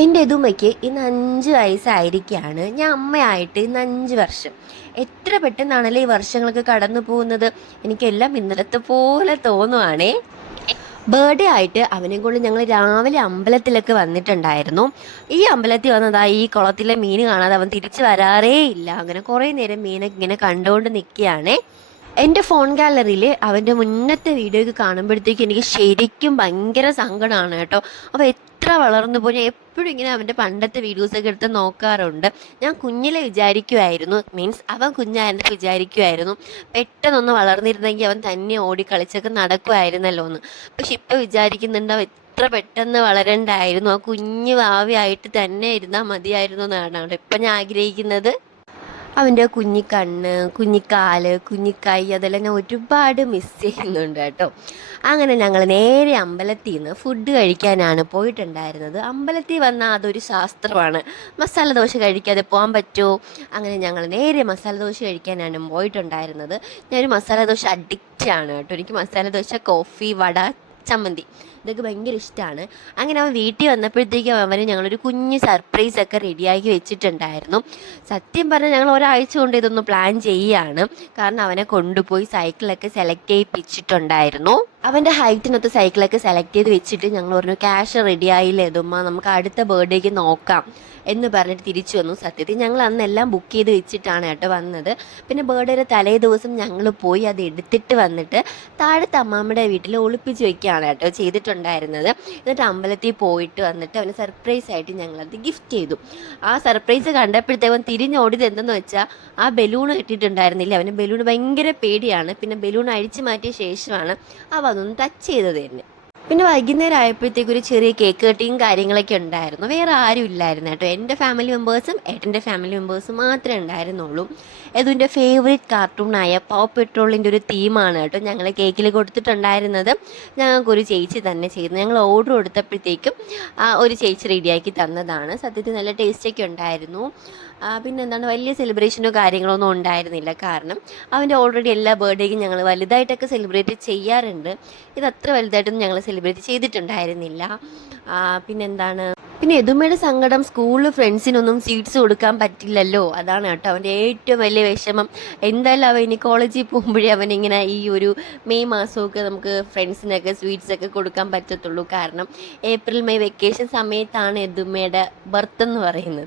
എൻ്റെ എതുമ്മയ്ക്ക് ഇന്ന് 5 വയസ്സായിരിക്കുകയാണ്. ഞാൻ അമ്മയായിട്ട് ഇന്ന് 5 വർഷം. എത്ര പെട്ടെന്നാണല്ലേ ഈ വർഷങ്ങളൊക്കെ കടന്നു പോകുന്നത്. എനിക്കെല്ലാം ഇന്നലത്തെ പോലെ തോന്നുവാണേ. ബർത്ത്ഡേ ആയിട്ട് അവനെയും കൊണ്ട് ഞങ്ങൾ രാവിലെ അമ്പലത്തിലൊക്കെ വന്നിട്ടുണ്ടായിരുന്നു. ഈ അമ്പലത്തിൽ വന്നതാ ഈ കുളത്തിലെ മീൻ കാണാതെ അവൻ തിരിച്ചു വരാറേ ഇല്ല. അങ്ങനെ കുറേ നേരം മീനൊക്കെ ഇങ്ങനെ കണ്ടുകൊണ്ട് നിൽക്കുകയാണേ. എൻ്റെ ഫോൺ ഗാലറിയിൽ അവൻ്റെ മുന്നത്തെ വീഡിയോയൊക്കെ കാണുമ്പോഴത്തേക്കും എനിക്ക് ശരിക്കും ഭയങ്കര സങ്കടമാണ് കേട്ടോ. അവ എത്ര വളർന്നു പോയി. ഞാൻ എപ്പോഴും ഇങ്ങനെ അവൻ്റെ പണ്ടത്തെ വീഡിയോസൊക്കെ എടുത്ത് നോക്കാറുണ്ട്. ഞാൻ കുഞ്ഞിലെ വിചാരിക്കുമായിരുന്നു, മീൻസ് അവൻ കുഞ്ഞായിരുന്നപ്പോൾ വിചാരിക്കുമായിരുന്നു പെട്ടെന്നൊന്ന് വളർന്നിരുന്നെങ്കിൽ അവൻ തന്നെ ഓടി കളിച്ചൊക്കെ നടക്കുമായിരുന്നല്ലോ എന്ന്. പക്ഷെ ഇപ്പോൾ വിചാരിക്കുന്നുണ്ട് അവൻ എത്ര പെട്ടെന്ന് വളരണ്ടായിരുന്നു. ആ കുഞ്ഞു ഭാവിയായിട്ട് തന്നെ ഇരുന്നാൽ മതിയായിരുന്നു എന്നാണ് കേട്ടോ ഇപ്പം ഞാൻ ആഗ്രഹിക്കുന്നത്. അവൻ്റെ കുഞ്ഞിക്കണ്ണ്, കുഞ്ഞിക്കാല്, കുഞ്ഞിക്കൈ അതെല്ലാം ഞാൻ ഒരുപാട് മിസ് ചെയ്യുന്നുണ്ട് കേട്ടോ. അങ്ങനെ ഞങ്ങൾ നേരെ അമ്പലത്തിൽ നിന്ന് ഫുഡ് കഴിക്കാനാണ് പോയിട്ടുണ്ടായിരുന്നത്. അമ്പലത്തിൽ വന്നാൽ അതൊരു ശാസ്ത്രമാണ്. മസാല ദോശ കഴിക്കാതെ പോകാൻ പറ്റുമോ? അങ്ങനെ ഞങ്ങൾ നേരെ മസാല ദോശ കഴിക്കാനാണ് പോയിട്ടുണ്ടായിരുന്നത്. ഞാനൊരു മസാല ദോശ അഡിക്റ്റാണ് കേട്ടോ. എനിക്ക് മസാല ദോശ, കോഫി, വട, ചമ്മന്തി ഇതൊക്കെ ഭയങ്കര ഇഷ്ടമാണ്. അങ്ങനെ അവൻ വീട്ടിൽ വന്നപ്പോഴത്തേക്കും അവന് ഞങ്ങളൊരു കുഞ്ഞ് സർപ്രൈസൊക്കെ റെഡിയാക്കി വെച്ചിട്ടുണ്ടായിരുന്നു. സത്യം പറഞ്ഞാൽ ഞങ്ങൾ ഒരാഴ്ച കൊണ്ട് ഇതൊന്ന് പ്ലാൻ ചെയ്യുകയാണ്. കാരണം അവനെ കൊണ്ടുപോയി സൈക്കിളൊക്കെ സെലക്ട് ചെയ്യിപ്പിച്ചിട്ടുണ്ടായിരുന്നു. അവൻ്റെ ഹൈറ്റിനൊത്ത് സൈക്കിളൊക്കെ സെലക്ട് ചെയ്ത് വെച്ചിട്ട് ഞങ്ങൾ പറഞ്ഞു ക്യാഷ് റെഡിയായില്ലേ ഇതുമ്മ, നമുക്ക് അടുത്ത ബർത്ത്ഡേക്ക് നോക്കാം എന്ന് പറഞ്ഞിട്ട് തിരിച്ചു വന്നു. സത്യത്തിൽ ഞങ്ങൾ അന്നെല്ലാം ബുക്ക് ചെയ്ത് വെച്ചിട്ടാണ് കേട്ടോ വന്നത്. പിന്നെ ബർത്ത്ഡേയുടെ തലേ ദിവസം ഞങ്ങൾ പോയി അത് എടുത്തിട്ട് വന്നിട്ട് താഴത്തെ അമ്മാമ്മയുടെ വീട്ടിൽ ഒളിപ്പിച്ച് വെക്കുകയാണ് കേട്ടോ ചെയ്തിട്ടുണ്ടായിരുന്നത്. എന്നിട്ട് അമ്പലത്തിൽ പോയിട്ട് വന്നിട്ട് അവന് സർപ്രൈസ് ആയിട്ട് ഞങ്ങളത് ഗിഫ്റ്റ് ചെയ്തു. ആ സർപ്രൈസ് കണ്ടപ്പോഴത്തേക്കും തിരിഞ്ഞോടിയത് എന്തെന്ന് വെച്ചാൽ ആ ബലൂൺ കിട്ടിയിട്ടുണ്ടായിരുന്നില്ല. അവന് ബലൂൺ ഭയങ്കര പേടിയാണ്. പിന്നെ ബലൂൺ അഴിച്ചു മാറ്റിയ ശേഷമാണ് അവ അതൊന്ന് ടച്ച് ചെയ്തത് തന്നെ. പിന്നെ വൈകുന്നേരം ആയപ്പോഴത്തേക്ക് ഒരു ചെറിയ കേക്ക് കട്ടിങ് കാര്യങ്ങളൊക്കെ ഉണ്ടായിരുന്നു. വേറെ ആരും ഇല്ലായിരുന്നു കേട്ടോ. എൻ്റെ ഫാമിലി മെമ്പേഴ്സും ഏട്ടൻ്റെ ഫാമിലി മെമ്പേഴ്സും മാത്രമേ ഉണ്ടായിരുന്നുള്ളൂ. ഏതിൻ്റെ ഫേവറേറ്റ് കാർട്ടൂണായ പോ പെട്രോളിൻ്റെ ഒരു തീമാണ് കേട്ടോ ഞങ്ങൾ കേക്കിൽ കൊടുത്തിട്ടുണ്ടായിരുന്നത്. ഞങ്ങൾക്കൊരു ചേച്ചി തന്നെ ചെയ്തു. ഞങ്ങൾ ഓർഡർ കൊടുത്തപ്പോഴത്തേക്കും ഒരു ചേച്ചി റെഡിയാക്കി തന്നതാണ്. സത്യത്തിൽ നല്ല ടേസ്റ്റൊക്കെ ഉണ്ടായിരുന്നു. പിന്നെ എന്താണ്, വലിയ സെലിബ്രേഷനോ കാര്യങ്ങളോ ഒന്നും ഉണ്ടായിരുന്നില്ല. കാരണം അവൻ്റെ ഓൾറെഡി എല്ലാ ബർത്ത്ഡേക്കും ഞങ്ങൾ വലുതായിട്ടൊക്കെ സെലിബ്രേറ്റ് ചെയ്യാറുണ്ട്. ഇതത്ര വലുതായിട്ടൊന്നും ഞങ്ങൾ സെലിബ്രേറ്റ് ചെയ്തിട്ടുണ്ടായിരുന്നില്ല. പിന്നെന്താണ്, പിന്നെ എതുമയുടെ സങ്കടം സ്കൂളിൽ ഫ്രണ്ട്സിനൊന്നും സ്വീറ്റ്സ് കൊടുക്കാൻ പറ്റില്ലല്ലോ, അതാണ് കേട്ടോ അവൻ്റെ ഏറ്റവും വലിയ വിഷമം. എന്തായാലും അവൻ ഇനി കോളേജിൽ പോകുമ്പോഴേ അവനിങ്ങനെ ഈ ഒരു മെയ് മാസമൊക്കെ നമുക്ക് ഫ്രണ്ട്സിനൊക്കെ സ്വീറ്റ്സൊക്കെ കൊടുക്കാൻ പറ്റത്തുള്ളൂ. കാരണം ഏപ്രിൽ മെയ് വെക്കേഷൻ സമയത്താണ് എതുമയുടെ ബർത്ത് എന്ന് പറയുന്നത്.